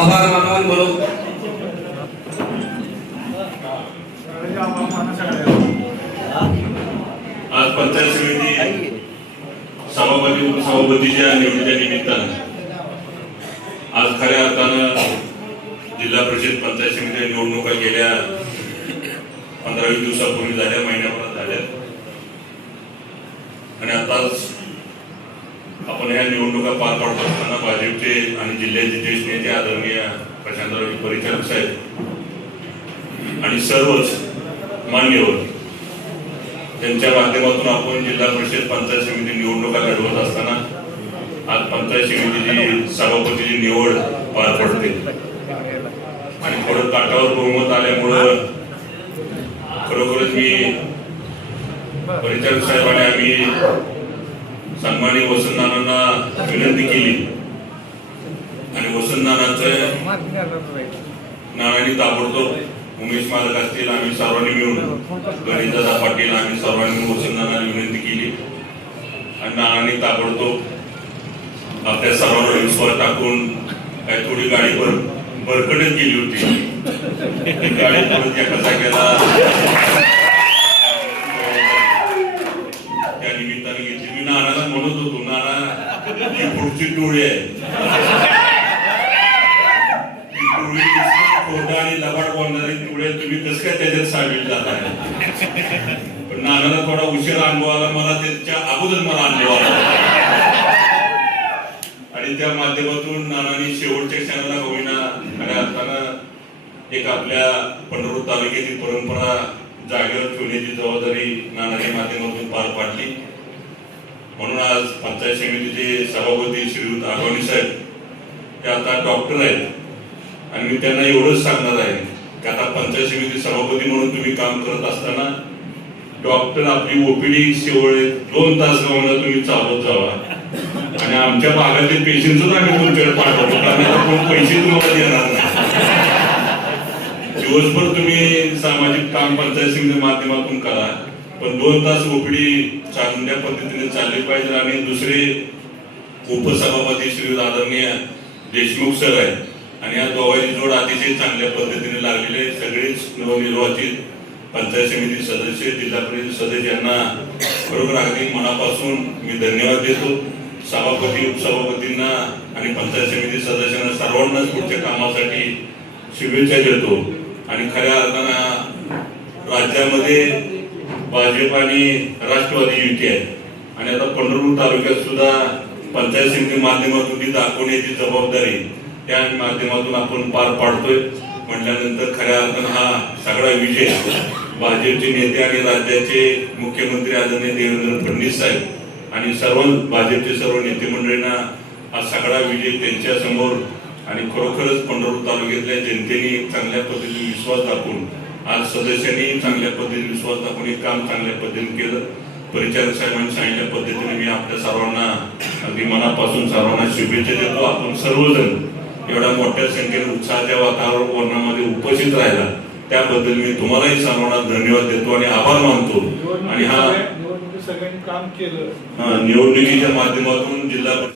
आभार मानवान बोलो. आज पंचायत समिती सभापती उपसभापतीच्या निवडीच्या निमित्तानं आज खऱ्या अर्थानं जिल्हा परिषद पंचायत समिती निवडणुका गेल्या 15-20 दिवसापूर्वी झाल्या, महिन्याभरात झाल्या आणि आताच आपण या निवडणुका पार पाडत असताना भाजपचे आणि जिल्ह्याचे ज्येष्ठ नेते आदरणीय प्रशांतराव परिचारक साहेब आणि सर्वच मान्यवर त्यांच्या माध्यमातून आपण जिल्हा परिषद पंचायत समिती निवडणुका लढवत असताना आज पंचायत समितीची सभापतीची निवड पार पडते आणि थोडं काटावर बहुमत आल्यामुळं खरोखरच मी परिचारक साहेबांनी आम्ही सन्माननीय वसंतनानांना विनंती केली आणि नानांनी ताबडतोब उमेश मालक असतील, आम्ही सर्वांनी मिळून गणेशदादा पाटील आम्ही सर्वांनी मिळून वसंतनानांना विनंती केली आणि नानांनी ताबडतोब आपल्या सर्वांवर विश्वास टाकून काही थोडी गाडी भरकटत गेली होती. गाडी परत एका जागेला त्या निमित्ताने घेतली. मी नानाला म्हणत होतो, नाना ही पुढची टोळी आहे, आणि लबाड बोलणारे तेवढे तुम्ही कसं काय त्याच्यात सामील झाला आहे. पण नानाला थोडा उशीर अनुभव आला, मला त्याच्या अगोदर मला अनुभव आला आणि त्या माध्यमातून नानांनी शेवटच्या क्षणाला होईना खऱ्या अर्थानं एक आपल्या पंढरपूर तालुक्यातील परंपरा जागेवर ठेवण्याची जबाबदारी नानाच्या माध्यमातून पार पाडली. म्हणून आज पंचायत समितीचे सभापती श्रीयुत आगवणी साहेब ते आता डॉक्टर आहेत आणि मी त्यांना एवढंच सांगणार आहे की आता पंचायत समिती सभापती म्हणून तुम्ही काम करत असताना डॉक्टर आपली ओपीडी शेवळ 2 तास गावाला तुम्ही चालवत जावा आणि आमच्या भागातील पेशंटच आम्ही तुमच्याकडे पाठवतो, कारण आता कोण पैसे तुम्हाला देणार नाही. दिवसभर तुम्ही सामाजिक काम पंचायत समिती माध्यमातून करा, पण 2 तास ओपीडी चांगल्या पद्धतीने चालली पाहिजे. आणि दुसरे उपसभापती श्री आदरणीय देशमुख सर आहेत आणि या दोघांची जोड अतिशय चांगल्या पद्धतीने लागलेले सगळेच नवनिर्वाचित पंचायत समिती सदस्य, जिल्हा परिषद सदस्य यांना खरोखर अगदी मनापासून मी धन्यवाद देतो. सभापती उपसभापतींना आणि पंचायत समिती सदस्यांना सर्वांनाच पुढच्या कामासाठी शुभेच्छा देतो. आणि खऱ्या अर्थानं राज्यामध्ये भाजप आणि राष्ट्रवादी युती आहे आणि आता पंढरपूर तालुक्यात सुद्धा पंचायत समिती माध्यमातून ती दाखवण्याची जबाबदारी त्या माध्यमातून आपण पार पाडतोय म्हटल्यानंतर खऱ्या अर्थानं हा सगळा विजय भाजपचे नेते आणि राज्याचे मुख्यमंत्री आदरणीय देवेंद्र फडणवीस साहेब आणि सर्व भाजपचे सर्व नेते मंडळींना हा सगळा विजय त्यांच्या समोर आणि खरोखरच पंढरपूर तालुक्यातल्या जनतेने चांगल्या पद्धतीने विश्वास दाखवून आज सदस्यांनी चांगल्या पद्धतीने विश्वास दाखवून हे काम चांगल्या पद्धतीने केलं. परिचारक साहेबांनी सांगितल्या पद्धतीने मी आपल्या सर्वांना अगदी मनापासून सर्वांना शुभेच्छा देतो. आपण सर्वजण एवढ्या मोठ्या संख्येने उत्साहाच्या वातावरणामध्ये उपस्थित राहिला त्याबद्दल मी तुम्हालाही सर्वांना धन्यवाद देतो आणि आभार मानतो. आणि हा सगळ्यांनी काम केलं निवडणुकीच्या माध्यमातून जिल्हा